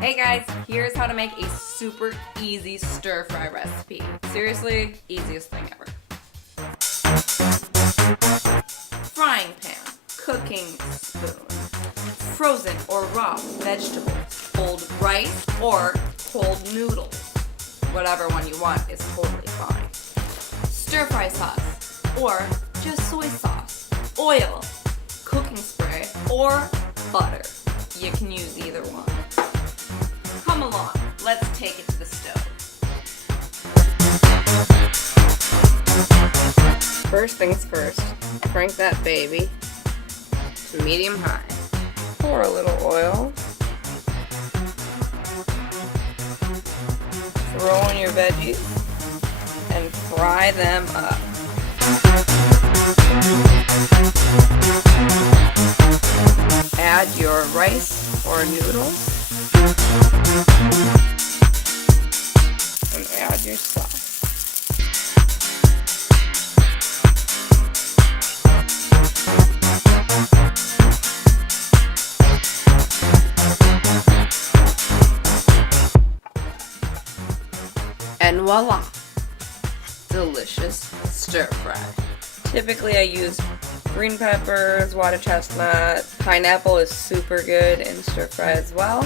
Hey guys, here's how to make a super easy stir fry recipe. Seriously, easiest thing ever. Frying pan, cooking spoon, frozen or raw vegetables, cold rice or cold noodles. Whatever one you want is totally fine. Stir fry sauce or just soy sauce, oil, cooking spray, or butter. You can use either one. Come along, let's take it to the stove. First things first, crank that baby to medium high. Pour a little oil. Throw in your veggies and fry them up. Add your rice or noodles and add your sauce. And voila! Delicious stir fry. Typically I use green peppers, water chestnut, pineapple is super good in stir fry as well.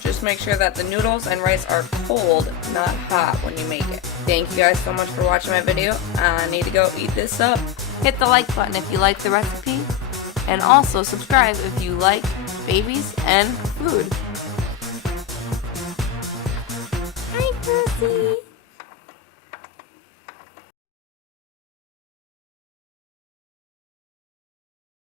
Just make sure that the noodles and rice are cold, not hot when you make it. Thank you guys so much for watching my video. I need to go eat this up. Hit the like button if you like the recipe, and also subscribe if you like babies and food.